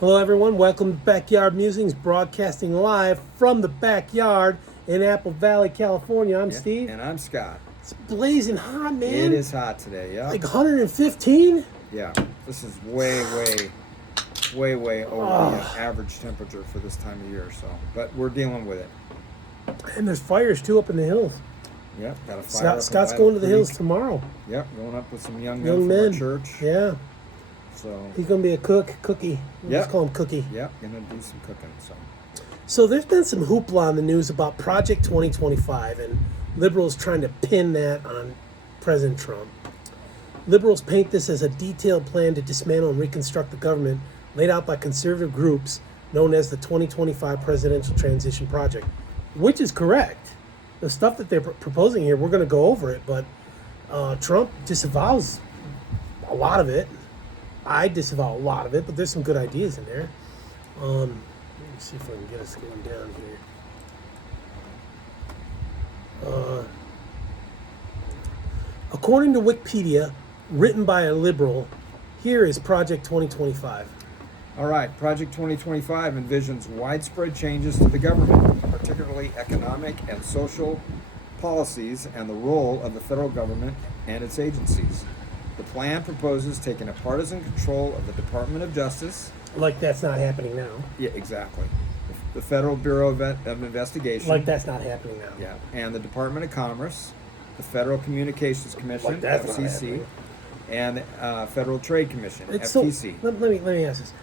Hello, everyone. Welcome to Backyard Musings, broadcasting live from the backyard in Apple Valley, California. I'm Steve. And I'm Scott. It's blazing hot, man. It is hot today, yeah. Like 115? Yeah, this is way over the average temperature for this time of year. So, but we're dealing with it. And there's fires, too, up in the hills. Yep, got a fire. Scott's going to the hills tomorrow. Yep, going up with some young men from our church. Yeah. So he's going to be a cookie. Let's call him Cookie. Yep, going to do some cooking. So there's been some hoopla in the news about Project 2025 and liberals trying to pin that on President Trump. Liberals paint this as a detailed plan to dismantle and reconstruct the government laid out by conservative groups known as the 2025 Presidential Transition Project, which is correct. The stuff that they're proposing here, we're going to go over it, but Trump disavows a lot of it. I disavow a lot of it, but there's some good ideas in there. Let me see if I can get us going down here. According to Wikipedia, written by a liberal, here is Project 2025. All right, Project 2025 envisions widespread changes to the government, particularly economic and social policies and the role of the federal government and its agencies. The plan proposes taking a partisan control of the Department of Justice. Like that's not happening now. Yeah, exactly. The Federal Bureau of Investigation. Like that's not happening now. Yeah, and the Department of Commerce, the Federal Communications Commission, like that's FCC, and the Federal Trade Commission, FTC. So, let me ask this.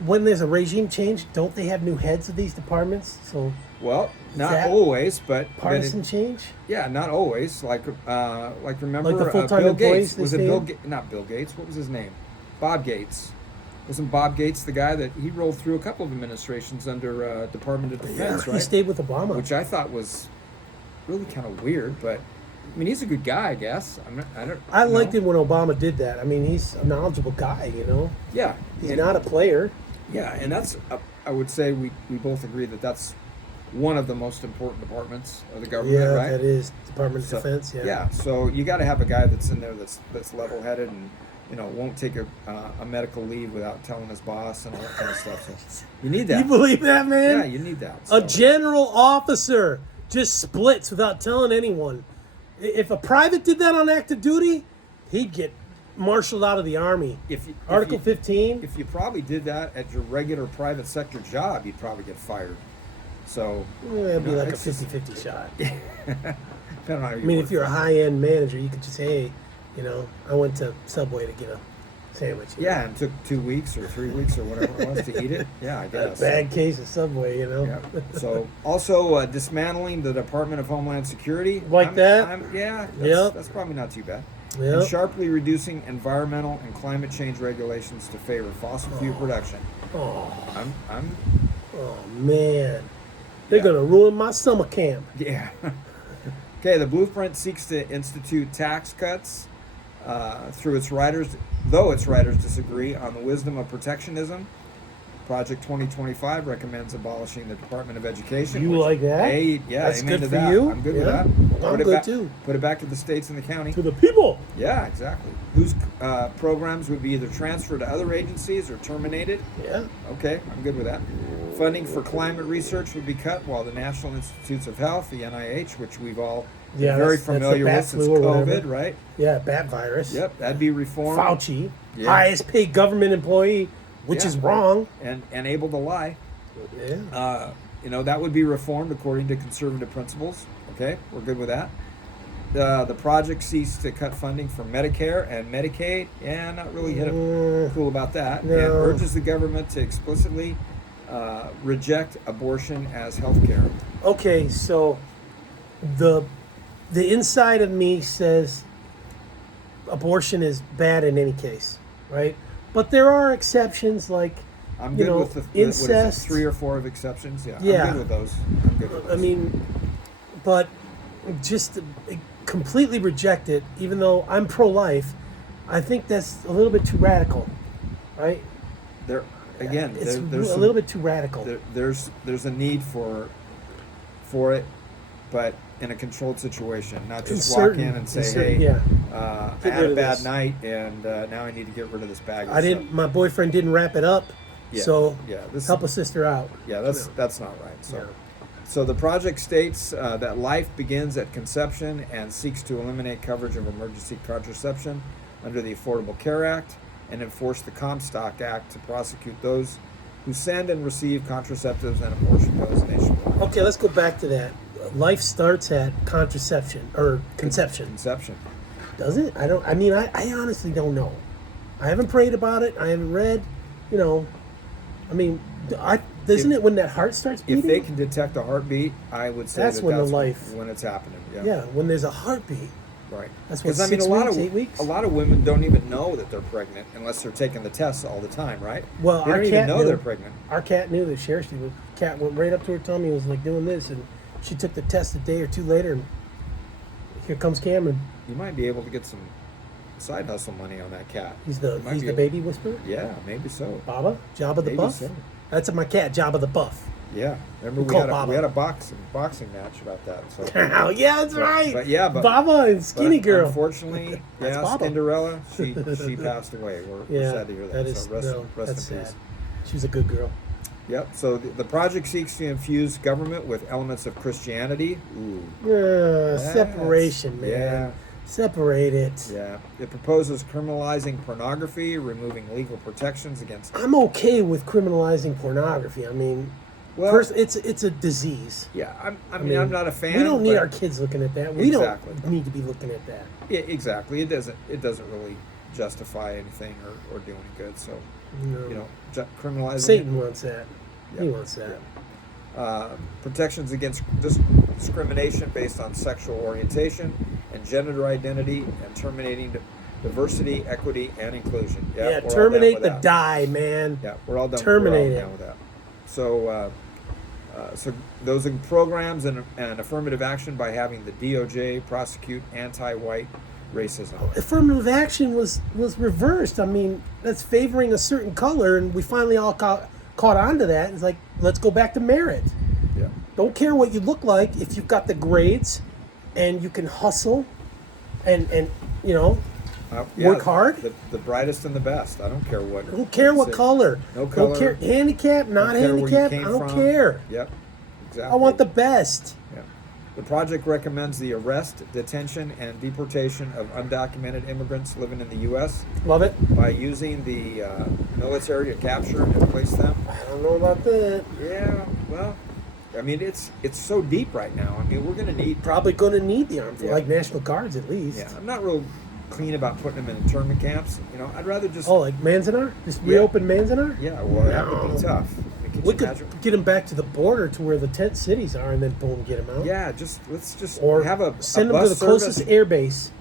When there's a regime change, don't they have new heads of these departments? So well, not always, but partisan change. Yeah, not always. Like remember like the full-time Bill Gates? Was it not Bill Gates? What was his name? Bob Gates. Wasn't Bob Gates the guy that he rolled through a couple of administrations under Department of Defense? Yeah, right? He stayed with Obama, which I thought was really kind of weird, but. I mean, he's a good guy, I guess. I liked it when Obama did that. I mean, he's a knowledgeable guy, you know? Yeah. He's not a player. Yeah, and that's, I would say we both agree that that's one of the most important departments of the government, right? Yeah, that is Department of Defense, yeah. Yeah, so you got to have a guy that's in there that's level-headed and, won't take a medical leave without telling his boss and all that kind of stuff. So you need that. You believe that, man? Yeah, you need that. So. A general officer just splits without telling anyone. If a private did that on active duty, he'd get marshaled out of the Army. Article 15. If you probably did that at your regular private sector job, you'd probably get fired. So it'd be like a 50-50 shot. Depending on how if you're a high-end manager, you could just say, hey, I went to Subway to get a sandwich. Yeah, and took 2 weeks or 3 weeks or whatever it was to eat it. Yeah, I guess. A bad case of Subway, Yeah. So also dismantling the Department of Homeland Security. That's probably not too bad. Yep. And sharply reducing environmental and climate change regulations to favor fossil fuel production. Oh. Oh man, they're gonna ruin my summer camp. Yeah. Okay, the blueprint seeks to institute tax cuts through its writers, though its writers disagree on the wisdom of protectionism. Project 2025 recommends abolishing the Department of Education. You like that? Hey, yeah, that's amen good to for that. you. I'm good with that. I'm good too. Put it back to the states and the county. To the people. Yeah, exactly. Whose programs would be either transferred to other agencies or terminated. Yeah. Okay, I'm good with that. Funding for climate research would be cut, while the National Institutes of Health, the NIH, which we've all been very familiar with since COVID, right? Yeah, bat virus. Yep, that'd be reformed. Fauci, highest paid government employee, which is wrong. And able to lie. Yeah. That would be reformed according to conservative principles. Okay, we're good with that. The project seeks to cut funding for Medicare and Medicaid. Yeah, not really cool about that. No. And urges the government to explicitly reject abortion as health care. Okay, so the inside of me says abortion is bad in any case, right? But there are exceptions like I'm good with the incest. 3 or 4 of exceptions. Yeah, yeah. I'm good with those. I'm good with those. I mean, but just completely reject it, even though I'm pro-life, I think that's a little bit too radical, right? There's a little bit too radical. There's a need for it, but in a controlled situation, not just walk in and say, "Hey, I had a bad night, and now I need to get rid of this bag." My boyfriend didn't wrap it up Yeah, So yeah, help a sister out. Yeah, that's not right. So, Yeah. so the project states that life begins at conception and seeks to eliminate coverage of emergency contraception under the Affordable Care Act and enforce the Comstock Act to prosecute those who send and receive contraceptives and abortion pills nationwide. Okay, let's go back to that. Life starts at contraception or conception. Conception. Does it? I mean, I honestly don't know. I haven't prayed about it. I haven't read. You know, I mean, isn't it when that heart starts beating? If they can detect a heartbeat, I would say That's when the life- when it's happening. Yeah. Yeah, when there's a heartbeat. Right. That's what, Because I mean, 6 weeks, 8 weeks? a lot of women don't even know that they're pregnant unless they're taking the tests all the time, right? Well, they our don't even cat know knew. they're pregnant. Our cat knew that Cherishly was. Cat went right up to her tummy and was like doing this, and she took the test a day or two later, and here comes Cameron. You might be able to get some side hustle money on that cat. He's You the might be able- baby whisperer. Yeah, maybe so. Baba, Jabba the Maybe Buff. so. That's my cat, Jabba the Buff. Yeah, remember We we call had a, Baba. we had a boxing match about that. So. Oh yeah, that's right. But Baba and Skinny but Girl. Unfortunately, That's yeah, Baba. Cinderella, she passed away. We're Yeah, sad to hear that. that is so rest, no, rest that's in peace. sad. She was a good girl. Yep. So the project seeks to infuse government with elements of Christianity. Ooh. Separation, man. Yeah. Separate it. Yeah. It proposes criminalizing pornography, removing legal protections against. I'm okay with criminalizing pornography. I mean, Well, first, it's a disease. yeah. I mean, mean, I'm not a fan. We don't need but- our kids looking at that. We Exactly. don't need to be looking at that. Yeah, exactly. It doesn't really justify anything or do any good. So No. you know, criminalizing. Satan wants that. He Yeah. wants that. Protections against discrimination based on sexual orientation and gender identity, and terminating diversity, equity, and inclusion. Yeah, we're all down terminate with the that. die, man. Yeah, we're all done. Terminate we're all it. down with that. So, so those are programs and affirmative action by having the DOJ prosecute anti-white racism. Affirmative action was reversed. I mean, that's favoring a certain color, and we finally all caught on to that. It's like, let's go back to merit. Yeah. Don't care what you look like if you've got the grades and you can hustle and you know, work hard. The brightest and the best. I don't care what. I don't care what say. color. No Don't color. care. Handicap, not Don't care where you handicap. came I don't from. care. Yep. Exactly. I want the best. Yeah. The project recommends the arrest, detention, and deportation of undocumented immigrants living in the U.S. Love it. by using the military to capture and replace them. I don't know about that. Yeah, well, I mean, it's so deep right now. I mean, we're going to need. Probably going to need the armed, Yeah. like National Guards at least. Yeah, I'm not real clean about putting them in internment camps. You know, I'd rather just. Oh, like Manzanar? Just Yeah. reopen Manzanar? Yeah, well, that would No. be tough. I mean, We you could imagine? get them back to the border to where the tent cities are, and then boom, get them out. Yeah, let's just Or have a send them bus to the closest service, air base.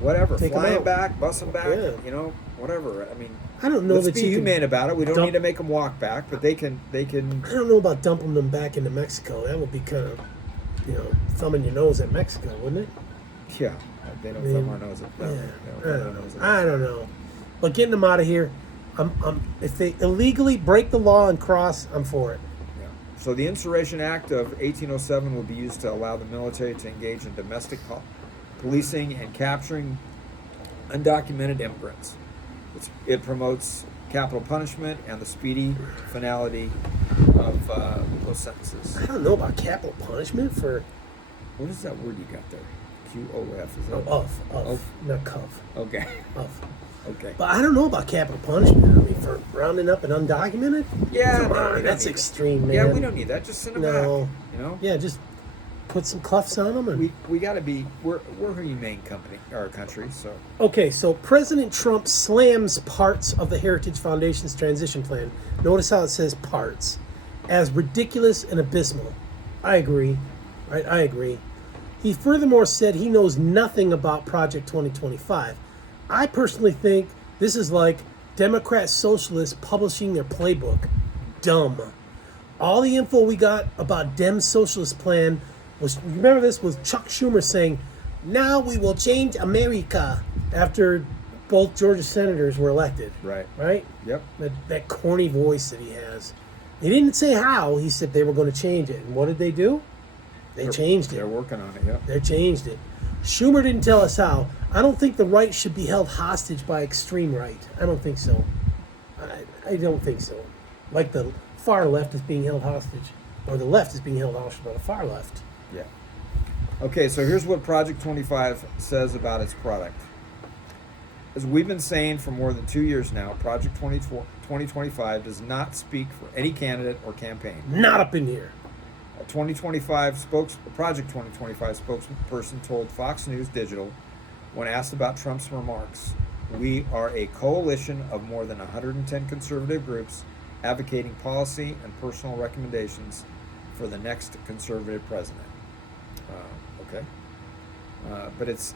whatever, take 'em fly them out. back, bus them back, Yeah. you know, whatever. I mean, I don't know let's that be you can. humane about it. We don't dump- need to make them walk back, but they can. I don't know about dumping them back into Mexico. That would be kind of, you know, thumbing your nose at Mexico, wouldn't it? Yeah, they don't I mean, thumb our nose at them. Yeah, They I don't thumb don't our nose know. at I them. don't know. But getting them out of here, if they illegally break the law and cross, I'm for it. Yeah. So the Insurrection Act of 1807 will be used to allow the military to engage in domestic policing and capturing undocumented immigrants. It promotes capital punishment and the speedy finality of those sentences. I don't know about capital punishment for What is that word you got there? QOF. Is that? of, not cov, Okay. of. Okay. But I don't know about capital punishment. I mean, for rounding up an undocumented. Yeah, Come no, on, we don't that's need extreme, that. man. Yeah, we don't need that. Just send them No. back. You know. Yeah, just put some cuffs on them and. We got to be. We're a humane company, or country. So. Okay, so President Trump slams parts of the Heritage Foundation's transition plan. Notice how it says parts, as ridiculous and abysmal. I agree. Right, I agree. He furthermore said he knows nothing about Project 2025. I personally think this is like Democrat socialists publishing their playbook. Dumb. All the info we got about Dem's socialist plan was, remember this, was Chuck Schumer saying, now we will change America, after both Georgia senators were elected. Right. Right? Yep. That corny voice that he has. He didn't say how, he said they were going to change it. And what did they do? They changed it. They're working on it. Yep. They changed it. Schumer didn't tell us how. I don't think the right should be held hostage by extreme right. I don't think so. I don't think so. Like the far left is being held hostage, or the left is being held hostage by the far left. Yeah. Okay, so here's what Project 25 says about its product. As we've been saying for more than 2 years now, Project 2025 does not speak for any candidate or campaign. Not up in here. A Project 2025 spokesperson told Fox News Digital when asked about Trump's remarks, "We are a coalition of more than 110 conservative groups advocating policy and personal recommendations for the next conservative president." Okay. But it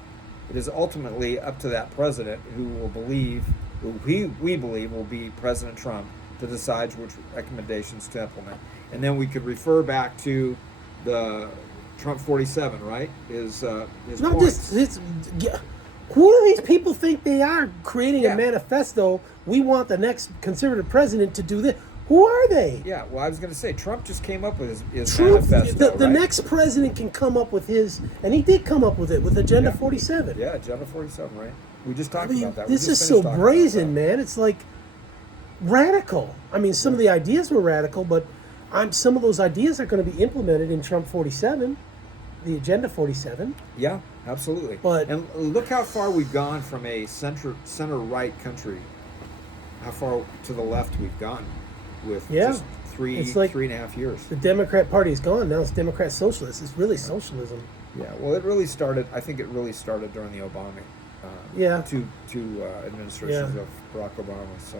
is ultimately up to that president who we believe will be President Trump to decide which recommendations to implement. And then we could refer back to the Trump 47, right? His Not points. just who do these people think they are creating Yeah. a manifesto? We want the next conservative president to do this. Who are they? Yeah, well, I was going to say, Trump just came up with his Truth, manifesto, the right? next president can come up with his, and he did come up with it with Agenda Yeah. 47. Yeah, Agenda 47, right? We just talked I mean, about that. We this just is finished so talking brazen, about that. man. It's like radical. I mean, some of the ideas were radical, but some of those ideas are going to be implemented in Trump 47, the Agenda 47. Yeah, absolutely. But- and look how far we've gone from a center-right country. How far to the left we've gone with Yeah. just It's like- 3.5 years. The Democrat Party is gone. Now it's Democrat socialist. It's really socialism. Yeah, well, it really started. I think it really started during the Obama, Yeah. two administrations Yeah. of Barack Obama. So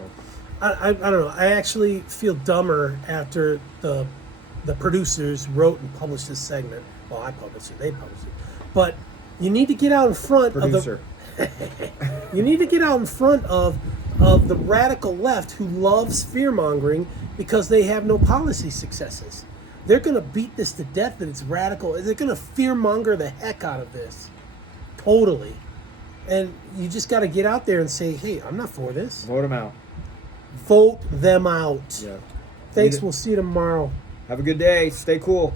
I don't know. I actually feel dumber after the producers wrote and published this segment. Well, I published it. They published it. But you need to get out in front producer, of you need to get out in front of the radical left who loves fear mongering because they have no policy successes. They're going to beat this to death that it's radical. They're going to fear monger the heck out of this. Totally. And you just got to get out there and say, hey, I'm not for this. vote him out. Vote them out. Yeah. Thanks. Need it. We'll see you tomorrow. Have a good day. Stay cool.